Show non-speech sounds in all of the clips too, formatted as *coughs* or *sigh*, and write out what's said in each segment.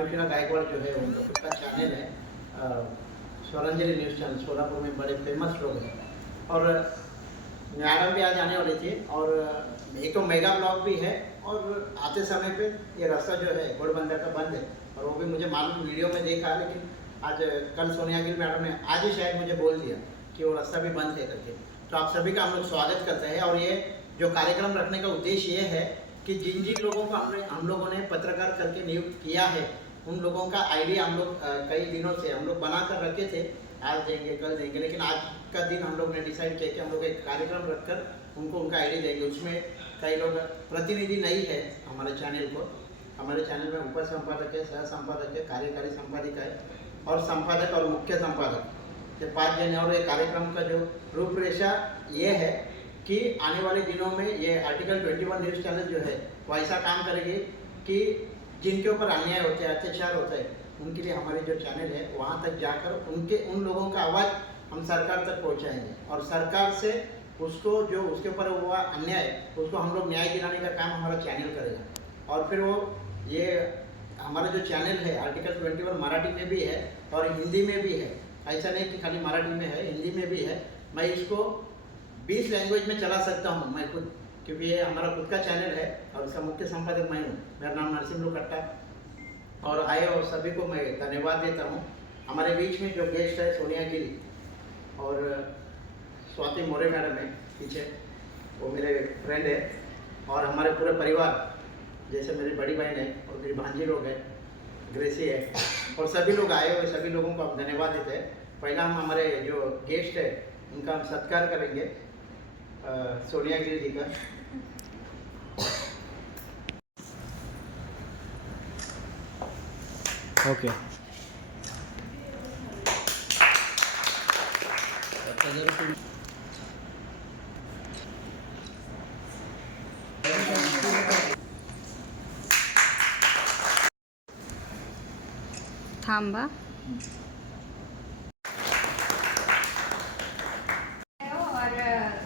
चारुशिला गायकवाड़ जो है, उनका खुद का चैनल है स्वरंजलि न्यूज़ चैनल सोलापुर में बड़े फ़ेमस लोग हैं। और मैडम भी आज आने वाली थी, और एक तो मेगा ब्लॉग भी है, और आते समय पे ये रास्ता जो है, घोड़बंदर का बंद है। और वो भी मुझे मालूम, वीडियो में देखा, लेकिन आज, कल सोनिया गिल मैडम ने, आज ही शायद मुझे बोल दिया कि वो रास्ता भी बंद है करके। तो आप सभी का हम लोग स्वागत करते हैं, और ये जो कार्यक्रम रखने का उद्देश्य ये है कि जिन जिन लोगों को हमने, हम लोगों ने पत्रकार करके नियुक्त किया है उन लोगों का आइडिया हम लोग कई दिनों से हम लोग बना कर रखे थे। आज देंगे, कल देंगे, लेकिन आज का दिन हम लोग ने डिसाइड किया कि हम लोग एक कार्यक्रम रखकर उनको उनका आइडिया देंगे। उसमें कई लोग, प्रतिनिधि नहीं है हमारे चैनल को। हमारे चैनल में उप संपादक है, सह संपादक है, कार्यकारी संपादिका है, और संपादक और मुख्य संपादक। ये पाँच जन, और ये कार्यक्रम का जो रूपरेखा ये है कि आने वाले दिनों में ये आर्टिकल 21 न्यूज़ चैनल जो है, वो ऐसा काम करेगी कि जिनके ऊपर अन्याय होते हैं, अत्याचार होता है, उनके लिए हमारे जो चैनल है, वहाँ तक जाकर उनके, उन लोगों का आवाज़ हम सरकार तक पहुँचाएँगे। और सरकार से उसको जो, उसके ऊपर हुआ अन्याय, उसको हम लोग न्याय दिलाने का काम हमारा चैनल करेगा। और फिर वो, ये हमारा जो चैनल है आर्टिकल ट्वेंटी वन मराठी में भी है और हिंदी में भी है। ऐसा नहीं कि खाली मराठी में है, हिंदी में भी है। मैं इसको 20 लैंग्वेज में चला सकता हूँ, मैं खुद। क्योंकि ये हमारा खुद का चैनल है और इसका मुख्य संपादक मैं हूँ। मेरा नाम नरसिंह लोकट्टा और आए और सभी को मैं धन्यवाद देता हूँ। हमारे बीच में जो गेस्ट है, सोनिया गिल और स्वाति मोरे मैडम है, पीछे। वो मेरे फ्रेंड है। और हमारे पूरे परिवार, जैसे मेरी बड़ी बहन है और मेरी भांजी लोग हैं, ग्रेसी है। और सभी लोग आए हुए, सभी लोगों को हम धन्यवाद देते हैं। पहला हम हमारे जो गेस्ट है, उनका हम सत्कार करेंगे सोनिया गिल जी का। ओके. थांबा. और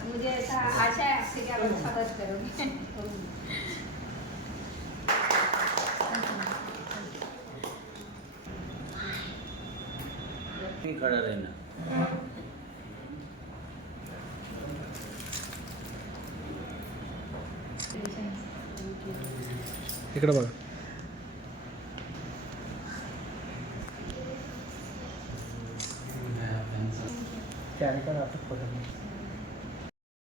मुझे ऐसा आशा है आपसे कि आप अच्छा वर्क करोगे. मी खड़ा रहना इकडे बघा.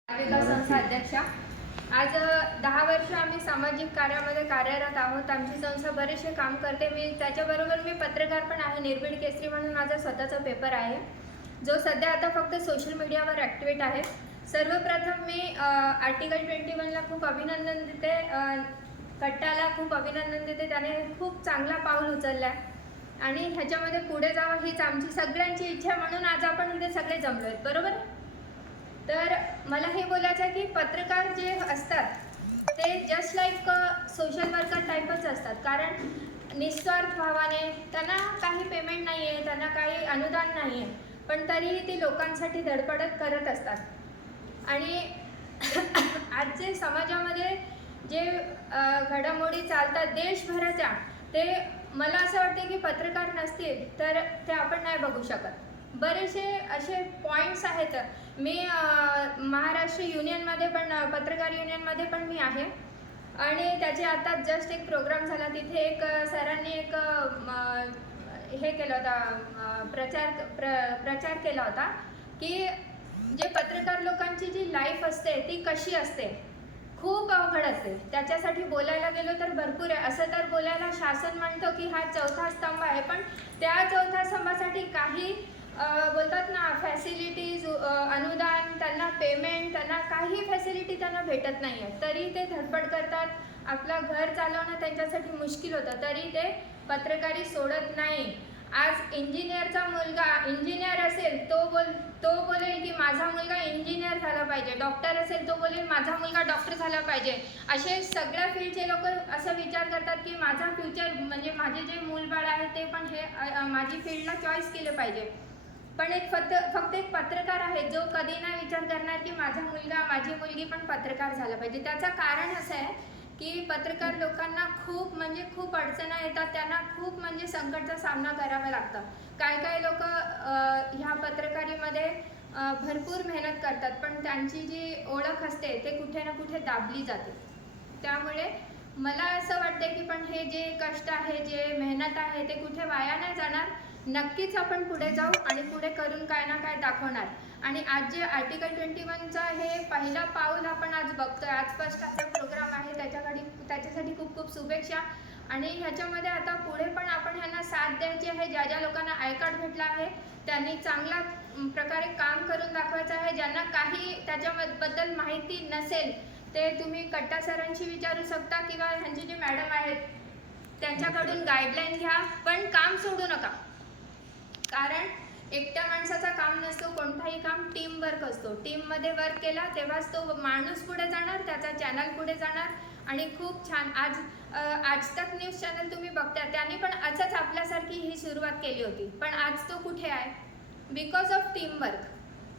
विकास संस्था अध्यक्षा. आज अ, आम्ही सामाजिक कार्यामध्ये कार्यरत आहोत. आमची संस्था बरेचसे काम करते. मी त्याच्याबरोबर मी पत्रकार पण आहे. निर्भीड केसरी म्हणून माझा स्वतःचा पेपर आहे. जो सध्या आता फक्त सोशल मीडियावर ॲक्टिवेट आहे. सर्वप्रथम मी आर्टिकल ट्वेंटी वनला खूप अभिनंदन देते. कट्टाला खूप अभिनंदन देते. त्याने खूप चांगला पाऊल उचलला आहे आणि ह्याच्यामध्ये पुढे जावं हीच आमची सगळ्यांची इच्छा म्हणून आज आपण इथे सगळे जमलो आहेत बरोबर? तर मला हे बोलायचं आहे की पत्रकार जे असतात ते जस्ट लाईक सोशल वर्कर टाईपच असतात. कारण निस्वार्थ भावाने त्यांना काही पेमेंट नाही आहे त्यांना काही अनुदान नाही आहे पण तरीही ती लोकांसाठी धडपडत करत असतात. आणि *coughs* आजचे समाजामध्ये जे घडामोडी चालतात देशभराच्या ते मला असं वाटते की पत्रकार नसतील तर ते आपण नाही बघू शकत. बरेचसे असे पॉईंट्स आहेत मी महाराष्ट्र युनियनमध्ये पण पत्रकार युनियनमध्ये पण मी आहे. आणि त्याचे आता जस्ट एक प्रोग्राम झाला. तिथे एक सरांनी एक म, हे केलं होता प्रचार प्र प्रचार केला होता की जे पत्रकार लोकांची जी लाईफ असते ती कशी असते? खूप अवघड असते. त्याच्यासाठी बोलायला गेलो तर भरपूर आहे. असं तर बोलायला शासन म्हणतो की हा चौथा स्तंभ आहे पण त्या चौथ्या स्तंभासाठी काही बोलतात ना फॅसिलिटीज अनुदान त्यांना पेमेंट त्यांना काही फॅसिलिटी त्यांना भेटत नाही आहे तरी ते धडपड करतात. आपलं घर चालवणं त्यांच्यासाठी मुश्किल होतं. तरी ते पत्रकारी सोडत नाही. आज इंजिनियरचा मुलगा इंजिनियर असेल तो बोल तो बोलेल की माझा मुलगा इंजिनियर झाला पाहिजे. डॉक्टर असेल तो बोलेल माझा मुलगा डॉक्टर झाला पाहिजे. असे सगळ्या फील्डचे लोक असं विचार करतात की माझा फ्युचर म्हणजे माझे जे मूलबाळ आहे ते पण हे माझी फील्डला चॉईस केलं पाहिजे. पण एक फक्त फक्त एक पत्रकार आहे जो कधी नाही विचार करणार की माझा मुलगा माझी मुलगी पण पत्रकार झाला पाहिजे. त्याचं कारण असं आहे की पत्रकार लोकांना खूप म्हणजे खूप अडचणा येतात त्यांना खूप म्हणजे संकटचा सामना करावा लागतं. काय काय लोक ह्या पत्रकारीमध्ये भरपूर मेहनत करतात पण त्यांची जी ओळख असते ते कुठे ना कुठे दाबली जाते. त्यामुळे मला असं वाटते की पण हे जे कष्ट आहे जे मेहनत आहे ते कुठे वाया नाही जाणार. नक्कीच आपण पुढे जाऊ आणि पुढे करून काय ना काय दाखवणार. आणि आज जे आर्टिकल ट्वेंटी वनचा हे पहिला पाऊल आपण आज बघतोय. आज फर्स्ट प्रोग्राम आहे. त्याच्याकडे त्याच्यासाठी खूप खूप शुभेच्छा. आणि ह्याच्यामध्ये आता पुढे पण आपण ह्यांना साथ द्यायची आहे. ज्या ज्या लोकांना आय कार्ड भेटला आहे त्यांनी चांगल्या प्रकारे काम करून दाखवायचं आहे. ज्यांना काही त्याच्याबद्दल माहिती नसेल ते तुम्ही कट्टा सरांशी विचारू शकता किंवा ह्यांची जी मॅडम आहेत त्यांच्याकडून गाईडलाईन घ्या. पण काम सोडू नका कारण एकट्या असतो कोणताही काम टीम वर्क असतो. टीममध्ये वर्क केला तेव्हाच तो माणूस पुढे जाणार त्याचा चॅनल पुढे जाणार. आणि खूप छान. आज आज तक न्यूज चॅनल तुम्ही बघता त्यांनी पण असंच आपल्यासारखी ही सुरुवात केली होती. पण आज तो कुठे आहे? बिकॉज ऑफ टीम वर्क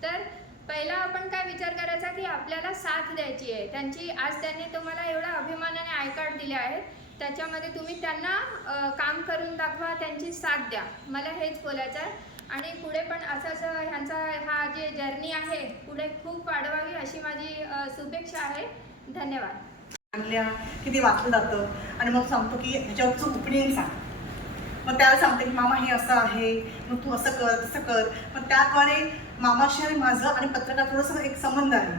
तर पहिला आपण काय विचार करायचा की आपल्याला साथ द्यायची आहे. त्यांची आज त्यांनी तुम्हाला एवढा अभिमानाने आय कार्ड दिले आहेत. त्याच्यामध्ये तुम्ही त्यांना काम करून दाखवा त्यांची साथ द्या. मला हेच बोलायचं आहे. आणि पुढे पण असंच ह्यांचा हा जे जर्नी आहे पुढे खूप वाढवावी अशी माझी शुभेच्छा आहे. धन्यवाद. चांगल्या किती वाचलं जातं. आणि मग सांगतो की ह्याच्यावरचं ओपिनियन सांग. मग त्याला सांगते की मामा हे असं आहे. मग तू असं कर तसं कर. मग त्याद्वारे मामाशी आणि माझं आणि पत्रकार थोडंसं एक संबंध आहे.